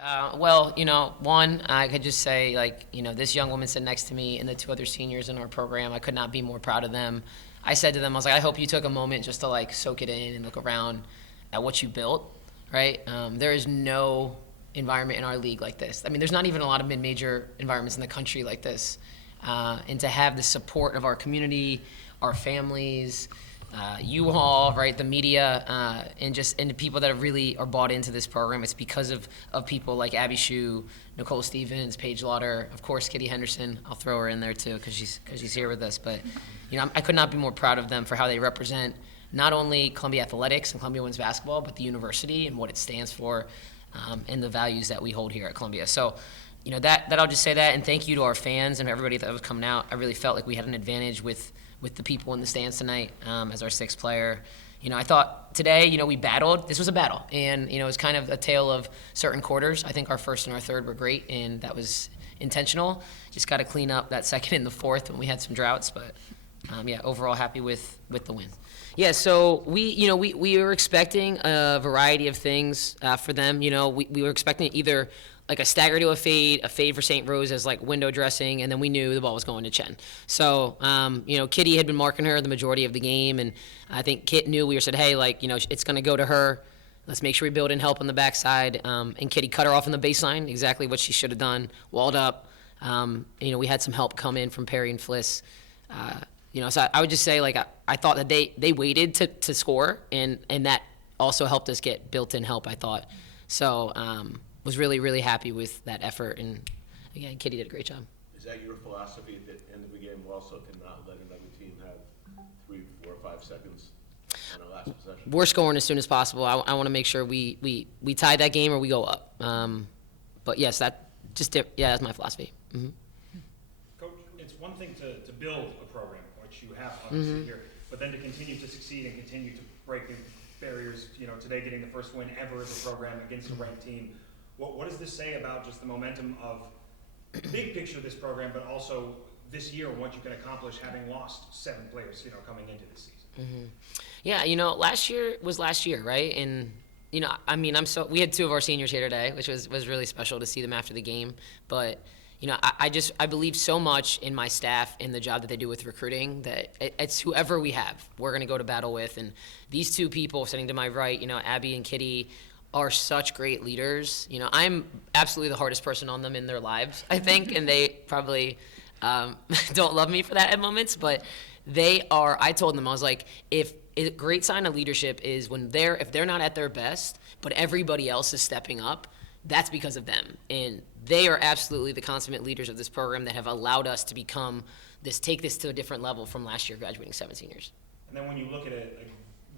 Well, one, I could just say, this young woman sitting next to me and the two other seniors in our program, I could not be more proud of them. I said to them, I was like, I hope you took a moment just to, soak it in and look around at what you built, right? There is no environment in our league like this. I mean, there's not even a lot of mid-major environments in the country like this. And to have the support of our community, our families, you all, right, the media, and the people that really are bought into this program. It's because of people like Abby Shue, Nicole Stevens, Paige Lauder, of course, Kitty Henderson. I'll throw her in there too because she's here with us. But I could not be more proud of them for how they represent not only Columbia athletics and Columbia women's basketball, but the university and what it stands for, and the values that we hold here at Columbia. So, that I'll just say that, and thank you to our fans and everybody that was coming out. I really felt like we had an advantage with the people in the stands tonight, as our sixth player. I thought today, we battled. This was a battle, and it was kind of a tale of certain quarters. I think our first and our third were great, and that was intentional. Just got to clean up that second and the fourth when we had some droughts, but overall happy with the win. Yeah, so we were expecting a variety of things for them. We were expecting either like a stagger to a fade for St. Rose as window dressing, and then we knew the ball was going to Chen. So, Kitty had been marking her the majority of the game, and I think Kit knew we said, hey, it's going to go to her. Let's make sure we build in help on the backside. And Kitty cut her off on the baseline, exactly what she should have done, walled up. We had some help come in from Perry and Fliss. So I would just say, I thought that they waited to score, and that also helped us get built-in help, I thought. So, was really, really happy with that effort, and again, Kitty did a great job. Is that your philosophy at the end of the game also to not let another team have 3, 4, 5 seconds on our last possession? We're scoring as soon as possible. I want to make sure we tie that game or we go up. But yes, that's my philosophy. Mm-hmm. Coach, it's one thing to build a program, which you have obviously here, but then to continue to succeed and continue to break the barriers, today getting the first win ever as a program against a ranked team. What does this say about just the momentum of the big picture of this program, but also this year and what you can accomplish having lost 7 players, coming into this season? Mm-hmm. Yeah, last year was last year, right? And we had 2 of our seniors here today, which was really special to see them after the game. But I believe so much in my staff and the job that they do with recruiting that it's whoever we have, we're going to go to battle with. And these 2 people sitting to my right, Abby and Kitty, are such great leaders. I'm absolutely the hardest person on them in their lives, I think, and they probably don't love me for that at moments, but they are. I told them, I was like, if a great sign of leadership is if they're not at their best, but everybody else is stepping up, that's because of them. And they are absolutely the consummate leaders of this program that have allowed us to take this to a different level from last year graduating 7 seniors. And then when you look at a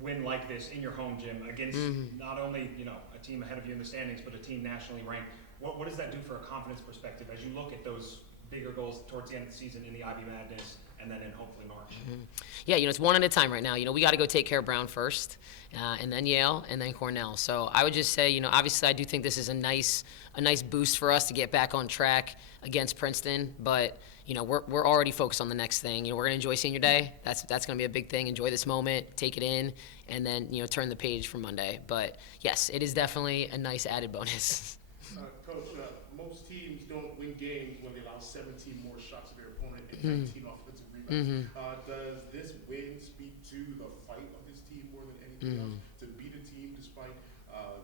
win like this in your home gym against not only a team ahead of you in the standings, but a team nationally ranked, what does that do for a confidence perspective as you look at those bigger goals towards the end of the season in the IB Madness and then in hopefully March? Mm-hmm. Yeah, it's one at a time right now. We got to go take care of Brown first, and then Yale, and then Cornell. So I would just say, obviously I do think this is a nice boost for us to get back on track against Princeton, but we're already focused on the next thing. We're going to enjoy senior day. That's going to be a big thing. Enjoy this moment, take it in, and then turn the page for Monday. But yes, it is definitely a nice added bonus. Coach, most teams don't win games when they allow 17 more shots to their opponent and 19 offensive rebounds. Does this win speak to the fight of this team more than anything else to beat a team despite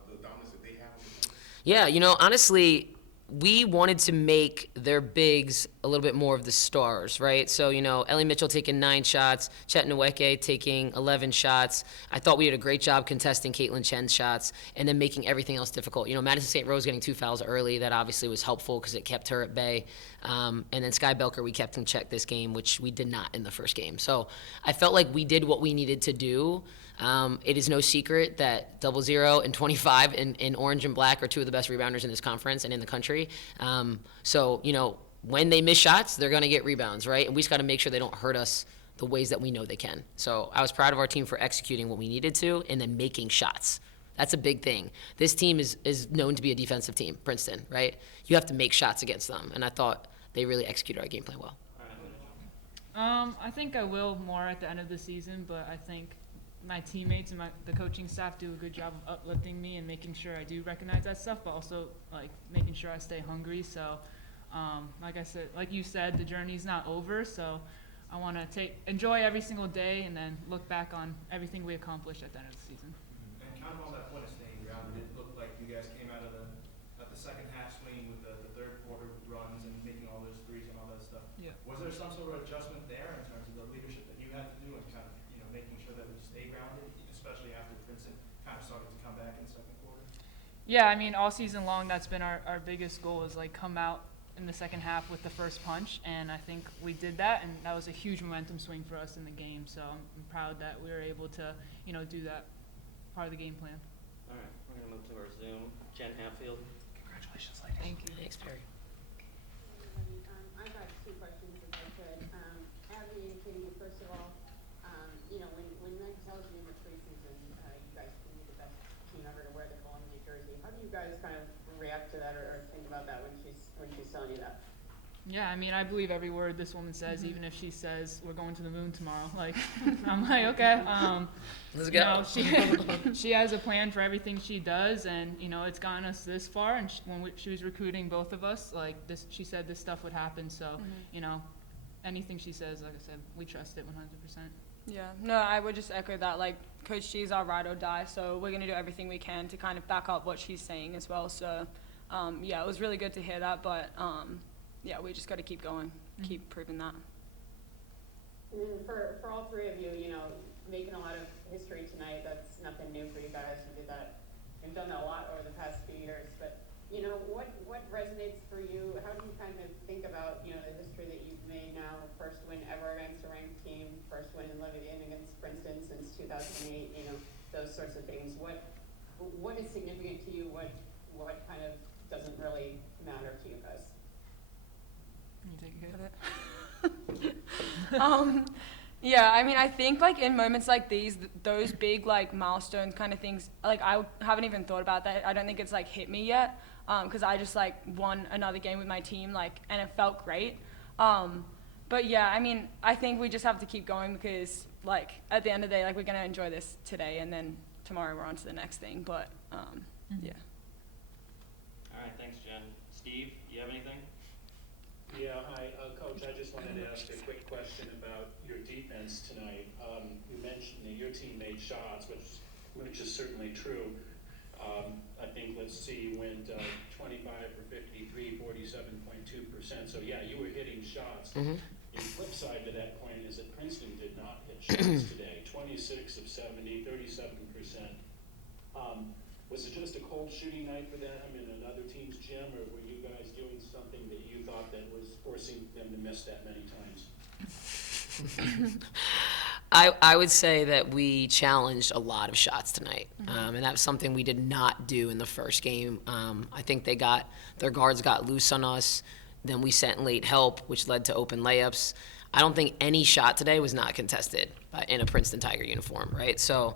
the dominance that they have on the court? Yeah, honestly, we wanted to make their bigs a little bit more of the stars, right? So, Ellie Mitchell taking 9 shots, Chet Nweke taking 11 shots. I thought we did a great job contesting Caitlin Chen's shots and then making everything else difficult. Madison St. Rose getting 2 fouls early, that obviously was helpful because it kept her at bay. And then Sky Belker, we kept in check this game, which we did not in the first game. So I felt like we did what we needed to do. It is no secret that 00 and 25 in orange and black are 2 of the best rebounders in this conference and in the country. So, when they miss shots, they're going to get rebounds, right? And we just got to make sure they don't hurt us the ways that we know they can. So I was proud of our team for executing what we needed to and then making shots. That's a big thing. This team is known to be a defensive team, Princeton, right? You have to make shots against them, and I thought they really executed our game plan well. I think I will more at the end of the season, but I think my teammates and the coaching staff do a good job of uplifting me and making sure I do recognize that stuff, but also like making sure I stay hungry. So, like I said, like you said, the journey's not over. So, I want to enjoy every single day and then look back on everything we accomplished at the end of the season. And kind of on that point of staying grounded, it looked like you guys came out of the second half swinging with the third quarter runs and making all those threes and all that stuff. Yeah. Was there some sort of adjustment there in terms of the leadership that you had to do and kind of, making sure that we stay grounded, especially after Princeton kind of started to come back in the second quarter? Yeah, I mean, all season long, that's been our biggest goal is like come out in the second half with the first punch, and I think we did that, and that was a huge momentum swing for us in the game. So I'm proud that we were able to, do that part of the game plan. All right, we're gonna move to our Zoom. Jen Hatfield. Congratulations, ladies. Thank you. Thanks, Perry. I've got two questions if I could. Abby and Katie, first of all, when Meg tells you in the preseason you guys can be the best team ever to wear the Columbia jersey, how do you guys kind of react to that or think about that when she's telling you that? Yeah, I mean, I believe every word this woman says, even if she says we're going to the moon tomorrow. Like, I'm like, okay. Let's go. She has a plan for everything she does, and it's gotten us this far. And when she was recruiting both of us, like this, she said this stuff would happen. So, anything she says, like I said, we trust it 100%. Yeah, no, I would just echo that. Like, Coach G is our ride or die, so we're going to do everything we can to kind of back up what she's saying as well. So, yeah, it was really good to hear that, but, yeah, we just got to keep going, keep proving that. And then for all three of you, making a lot of history tonight, that's nothing new for you guys. You did that. You've done that a lot over the past few years, but what resonates for you? How do you kind of think about, the history that you've made now? First win ever against a ranked team, first win in Levy-in against Princeton since 2008, those sorts of things. What is significant to you? What kind of doesn't really matter to you guys? You take a good Yeah, I mean, I think, like, in moments like these, those big, like, milestones kind of things, like, I haven't even thought about that. I don't think it's, like, hit me yet, because I just, like, won another game with my team, like, and it felt great. But, yeah, I mean, I think we just have to keep going because, like, at the end of the day, like, we're going to enjoy this today, and then tomorrow we're on to the next thing. But, yeah. All right, thanks, Jen. Steve, you have anything? Yeah, hi, Coach, I just wanted to ask a quick question about your defense tonight. You mentioned that your team made shots, which is certainly true. I think, let's see, you went 25 for 53, 47.2%. So, yeah, you were hitting shots. Mhm. The flip side to that coin is that Princeton did not hit shots today. 26 of 70, 37%. Was it just a cold shooting night for them in another team's gym, or were you guys doing something that you thought that was forcing them to miss that many times? I would say that we challenged a lot of shots tonight, and that was something we did not do in the first game. I think their guards got loose on us. Then we sent late help, which led to open layups. I don't think any shot today was not contested in a Princeton Tiger uniform, right? So,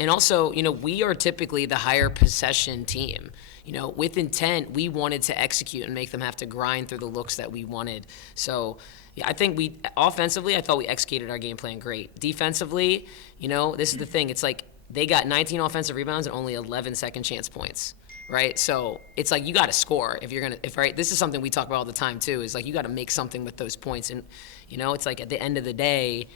and also, we are typically the higher possession team. With intent, we wanted to execute and make them have to grind through the looks that we wanted. So, yeah, I think offensively, I thought we executed our game plan great. Defensively, this is the thing. It's like they got 19 offensive rebounds and only 11 second chance points, right? So it's like you got to score if you're going to, right? This is something we talk about all the time too, is like you got to make something with those points. And, it's like at the end of the day,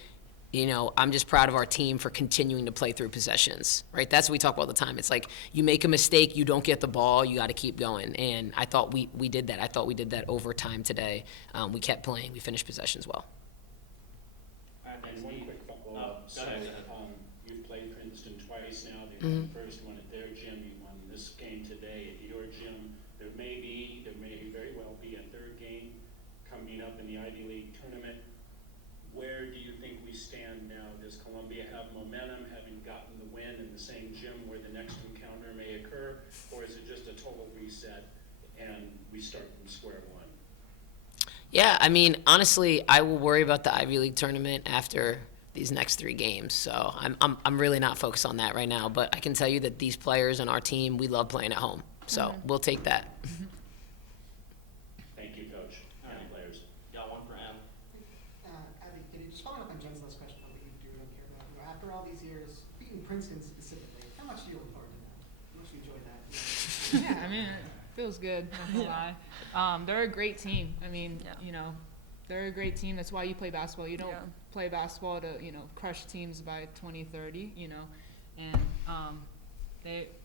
I'm just proud of our team for continuing to play through possessions, right? That's what we talk about all the time. It's like you make a mistake, you don't get the ball, you got to keep going. And I thought we did that. I thought we did that over time today. We kept playing. We finished possessions well. All right, thanks, And one Steve. quick follow-up. Go ahead. You've played Princeton twice now. They won the first one at their gym. You won this game today at your gym. There may very well be a third game coming up in the Ivy League tournament. Where do you think we stand now? Does Columbia have momentum, having gotten the win in the same gym where the next encounter may occur? Or is it just a total reset and we start from square one? Yeah, I mean, honestly, I will worry about the Ivy League tournament after these next 3 games. So I'm really not focused on that right now. But I can tell you that these players and our team, we love playing at home. So we'll take that. Thank you, Coach, and players. Got one for Em. Abby, just following up on Jen's last question on what you do and care about. After all these years, Princeton specifically, how much do you look forward to that? How much do you enjoy that? Yeah, I mean, it feels good, not gonna lie. They're a great team. I mean, Yeah. you know, they're a great team. That's why you play basketball. You don't Yeah. play basketball to, you know, crush teams by 20, 30, you know. And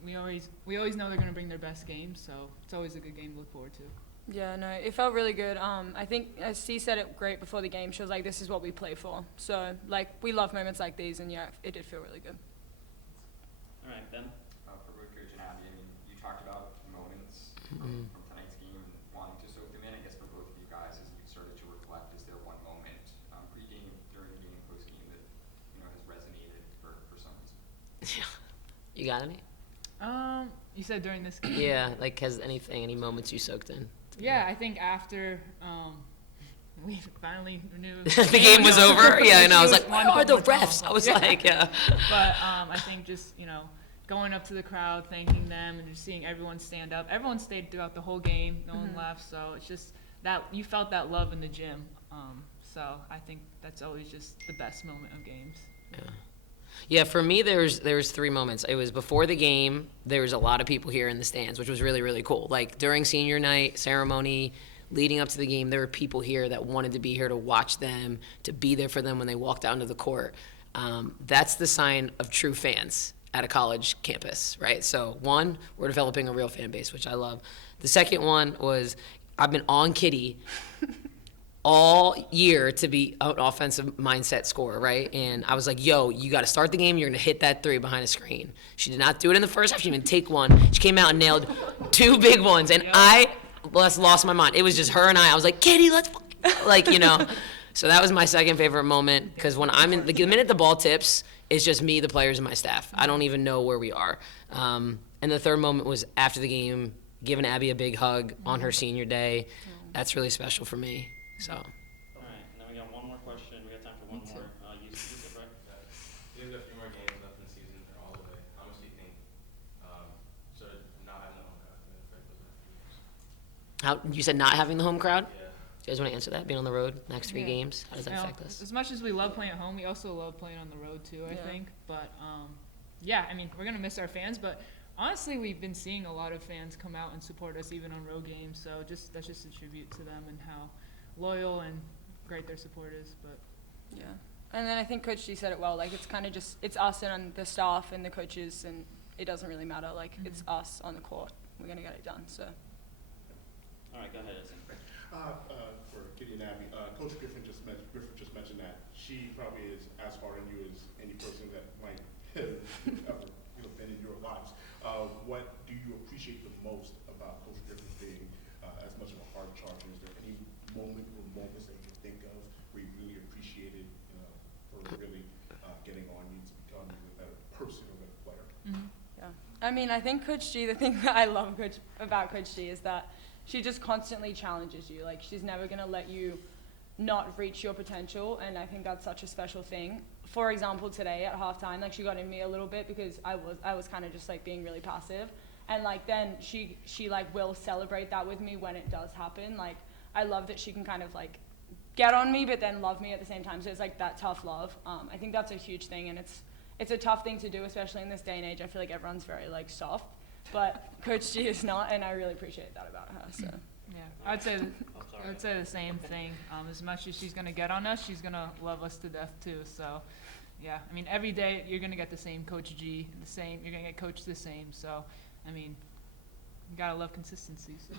we always know they're gonna bring their best game, so it's always a good game to look forward to. Yeah, no, it felt really good. I think as C said it great before the game. She was like, "This is what we play for." So like, we love moments like these, and yeah, it did feel really good. All right, Ben? For both Coach and Abby, I mean, you talked about moments from tonight's game and wanting to soak them in. I guess for both of you guys, as you started to reflect, is there one moment, pre-game, during the game, post-game, that has resonated for some reason? You got any? You said during this game. Yeah, like any moments you soaked in? Yeah, I think after we finally knew The game was over? Yeah, I know. I was like, one where are the goal. refs? I was like, yeah. But I think just, going up to the crowd, thanking them, and just seeing everyone stand up. Everyone stayed throughout the whole game. No one left. So it's just that you felt that love in the gym. So I think that's always just the best moment of games. Yeah, for me, there was 3 moments. It was before the game. There was a lot of people here in the stands, which was really, really cool. Like during senior night ceremony, leading up to the game, there were people here that wanted to be here to watch them, to be there for them when they walked out into the court. That's the sign of true fans at a college campus, right? So 1, we're developing a real fan base, which I love. The second one was I've been on Kitty all year to be an offensive mindset scorer, right? And I was like, yo, you got to start the game. You're going to hit that 3 behind a screen. She did not do it in the first half. She didn't even take one. She came out and nailed 2 big ones. And I lost my mind. It was just her and I. I was like, Kitty, let's So that was my second favorite moment because when I'm the minute the ball tips, it's just me, the players, and my staff. I don't even know where we are. And the third moment was after the game, giving Abby a big hug on her senior day. That's really special for me. So. All right, and then we got one more question. We got time for one more. Yusuf, right? There's a few more games left in the season, or all the way. How much do you think sort of not having the home crowd can affect those next few years? You said not having the home crowd? Yeah. Do you guys want to answer that? Being on the road next 3 games? How does that affect us? As much as we love playing at home, we also love playing on the road too, I think. But I mean, we're gonna miss our fans, but honestly, we've been seeing a lot of fans come out and support us even on road games. So that's just a tribute to them and how loyal and great their support is. But Yeah. And then I think Coach G said it well. Like, it's kind of just, it's us and the staff and the coaches, and it doesn't really matter. Like, it's us on the court. We're going to get it done, so. All right, go ahead, Edson. For Kitty and Abby, Coach Griffith just mentioned that she probably is as hard on you as any person that might have ever been in your lives. What do you appreciate the most about Coach Griffith being as much of a hard charger? Is there any moments that you can think of where you really appreciated her really getting on you to become a better person or a better player? Yeah. I mean, I think Coach G, the thing that I love about Coach G is that she just constantly challenges you. Like, she's never going to let you not reach your potential, and I think that's such a special thing. For example, today at halftime, like, she got in me a little bit because I was kind of just like being really passive, and like then she like will celebrate that with me when it does happen. Like, I love that she can kind of like get on me but then love me at the same time. So it's like that tough love. I think that's a huge thing, and it's a tough thing to do, especially in this day and age. I feel like everyone's very like soft, but Coach G is not, and I really appreciate that about her. So yeah, I'd say the same thing. As much as she's gonna get on us, she's gonna love us to death too. So yeah, I mean, every day you're gonna get the same Coach G, you're gonna get coached the same. So I mean, you gotta love consistency. So.